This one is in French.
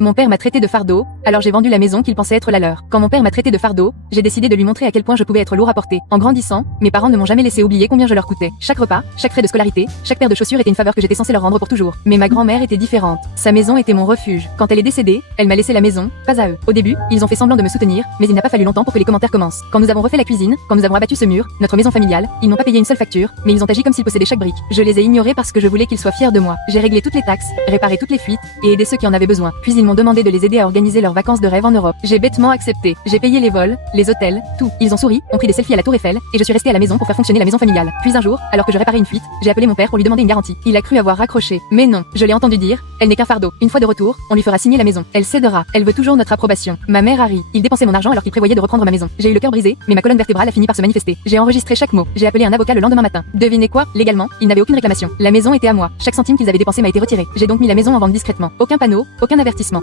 Mon père m'a traité de fardeau, alors j'ai vendu la maison qu'il pensait être la leur. Quand mon père m'a traité de fardeau, j'ai décidé de lui montrer à quel point je pouvais être lourd à porter. En grandissant, mes parents ne m'ont jamais laissé oublier combien je leur coûtais. Chaque repas, chaque frais de scolarité, chaque paire de chaussures était une faveur que j'étais censé leur rendre pour toujours. Mais ma grand-mère était différente. Sa maison était mon refuge. Quand elle est décédée, elle m'a laissé la maison, pas à eux. Au début, ils ont fait semblant de me soutenir, mais il n'a pas fallu longtemps pour que les commentaires commencent. Quand nous avons refait la cuisine, quand nous avons abattu ce mur, notre maison familiale, ils n'ont pas payé une seule facture, mais ils ont agi comme s'ils possédaient chaque brique. Je les ai ignorés parce que je voulais qu'ils soient fiers de moi. J'ai réglé toutes les taxes, réparé toutes les fuites, et aidé ceux qui en avaient besoin. Puis ils m'ont demandé de les aider à organiser leurs vacances de rêve en Europe. J'ai bêtement accepté. J'ai payé les vols, les hôtels, tout. Ils ont souri, ont pris des selfies à la Tour Eiffel, et je suis restée à la maison pour faire fonctionner la maison familiale. Puis un jour, alors que je réparais une fuite, j'ai appelé mon père pour lui demander une garantie. Il a cru avoir raccroché. Mais non, je l'ai entendu dire, elle n'est qu'un fardeau. Une fois de retour, on lui fera signer la maison. Elle cédera. Elle veut toujours notre approbation. Ma mère a ri. Il dépensait mon argent alors qu'il prévoyait de reprendre ma maison. J'ai eu le cœur brisé, mais ma colonne vertébrale a fini par se manifester. J'ai enregistré chaque mot. J'ai appelé un avocat le lendemain matin. Devinez quoi? Légalement, il n'avait aucune réclamation. La maison était à moi. Chaque centime qu'ils avaient dépensé m'a été retiré. J'ai donc mis la maison en vente discrètement. Aucun panneau, aucun avertissement.